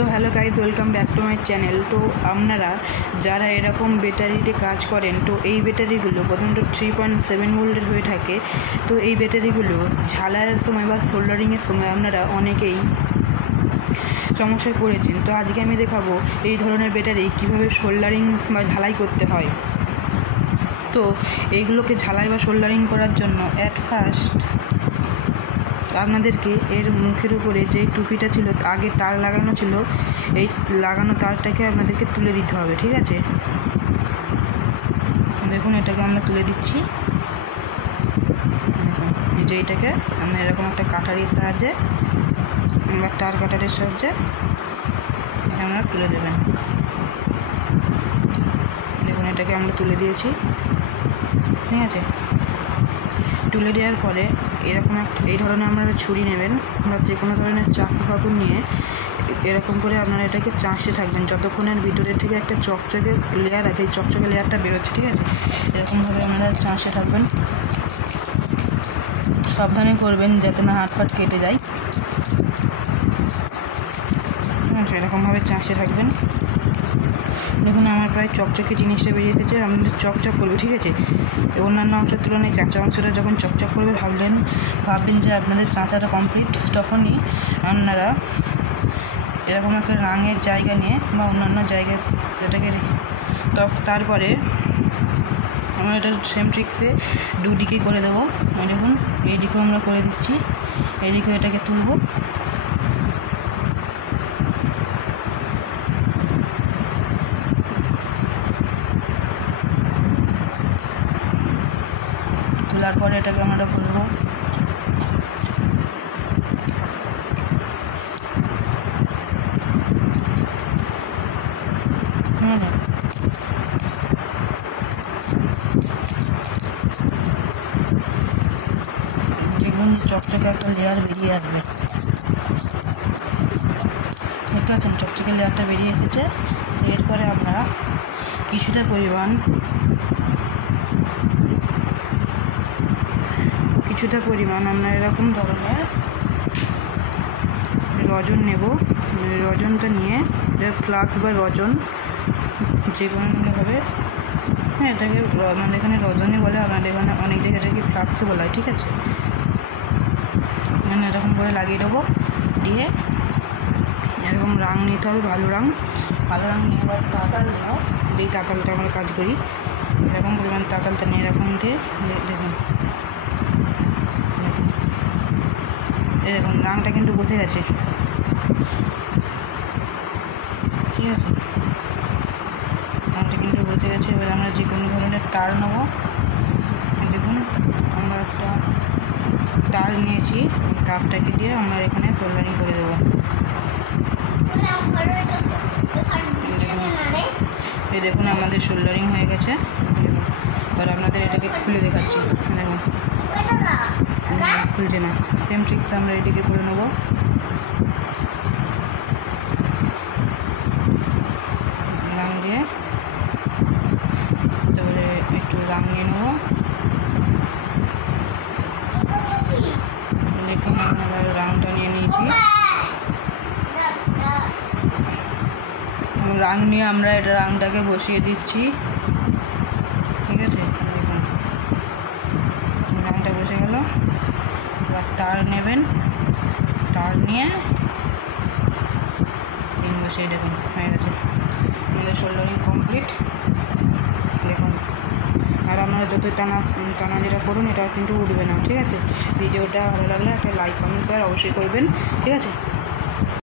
তো hello guys, welcome back to my channel. তো আপনারা যারা এরকম ব্যাটারিতে কাজ করেন, তো এই ব্যাটারিগুলো প্রথমত 3.7 ভোল্টের হয়ে থাকে। তো এই ব্যাটারিগুলো ঝালাইয়ের সময় বা সোল্ডারিংয়ের সময় আপনারা অনেকেই সমস্যায় পড়েছেন। তো আজকে আমি দেখাবো এই ধরনের ব্যাটারি কীভাবে সোল্ডারিং বা ঝালাই করতে হয়। তো এইগুলোকে ঝালাই বা সোল্ডারিং করার জন্য অ্যাট ফার্স্ট আপনাদেরকে এর মুখের উপরে যে টুপিটা ছিল, আগে তার লাগানো ছিল, এই লাগানো তারটাকে আপনাদেরকে তুলে দিতে হবে। ঠিক আছে, দেখুন এটাকে আমরা তুলে দিচ্ছি। এই যে এইটাকে আমরা এরকম একটা কাটারির সাহায্যে বা তার কাটারির সাহায্যে আপনারা তুলে দেবেন। দেখুন এটাকে আমরা তুলে দিয়েছি। ঠিক আছে, তুলে দেওয়ার পরে এরকম এই ধরনের আপনারা ছুরি নেবেন বা যে কোনো ধরনের চাকু ফাকু নিয়ে এরকম করে আপনারা এটাকে চাঁচতে থাকবেন যতক্ষণের ভিতরের থেকে একটা চকচকে লেয়ার আছে, এই চকচকে লেয়ারটা বেরোচ্ছে। ঠিক আছে, এরকমভাবে আপনারা চাঁচতে থাকবেন। সাবধানে করবেন যাতে না হাত ফাট কেটে যায়। ঠিক আছে, এরকমভাবে চাঁচতে থাকবেন। দেখুন আমার প্রায় চকচকে জিনিসটা বেরিয়ে এসেছে। আপনাদের চকচক করবে। ঠিক আছে, অন্যান্য অংশের তুলনায় চাঁচা অংশটা যখন চকচক করবে ভাববেন যে আপনাদের চাঁচাটা কমপ্লিট। তখনই আপনারা এরকম একটা রাঙের জায়গা নিয়ে বা অন্যান্য জায়গায় এটাকে তারপরে আমরা এটা সেম ট্রিক্সে দুদিকে করে দেবো। দেখুন এইদিকেও আমরা করে দিচ্ছি, এইদিকেও এটাকে তুলব। তোলার পরে এটাকে আমরা করবো। দেখুন চকচকে একটা লেয়ার বেরিয়ে আসবে। দেখতে পাচ্ছেন চকচকে লেয়ারটা বেরিয়ে এসেছে। এরপরে আপনারা কিছুটা পরিমাণ আমরা এরকম ধরনের রজন নেব। রজনটা নিয়ে ফ্লাক্স বা রজন যে কোনো নিলে হবে। হ্যাঁ, এটাকে আমাদের এখানে রজনই বলে, আমাদের এখানে অনেক জায়গায় এটাকে ফ্লাক্সও বলা হয়। ঠিক আছে, মানে এরকম করে লাগিয়ে দেবো। দিয়ে এরকম রাং নিতে হবে, ভালো রাং নিয়ে আবার তাতাল নেব। যেই তাতালটা আমরা কাজ করি এরকম পরিমাণ তাতালটা নিয়ে এরকম দিয়ে দেখুন এরকম রাংটা কিন্তু বসে গেছে। ঠিক আছে, রাংটা কিন্তু বসে গেছে। এবার আমরা যে কোনো ধরনের তার নেব। দেখুন আমরা একটা তার নিয়েছি, তারটাকে দিয়ে আমরা এখানে সোল্ডারিং করে দেবো। এই দেখুন আমাদের সোল্ডারিং হয়ে গেছে। এবার আপনাদের এটাকে খুলে দেখাচ্ছি। দেখুন খুলছে না। সেম ট্রিক্সে আমরা এটিকে করে নেব। রাং দিয়ে তারপরে একটু রাং নিয়ে নেব। দেখুন আমরা রাংটা নিয়ে নিয়েছি। রাং নিয়ে আমরা এটা রাংটাকে বসিয়ে দিচ্ছি। ঠিক আছে, দেখুন রাংটা বসে গেল। এবার তার নেবেন, তার নিয়ে পিন বসিয়ে দেখুন হয়ে গেছে আমাদের সোল্ডারিং কমপ্লিট। দেখুন আর আপনারা যতই টানা যেটা করুন এটা কিন্তু উঠবে না। ঠিক আছে, ভিডিওটা ভালো লাগলে একটা লাইক কমেন্ট শেয়ার অবশ্যই করবেন। ঠিক আছে।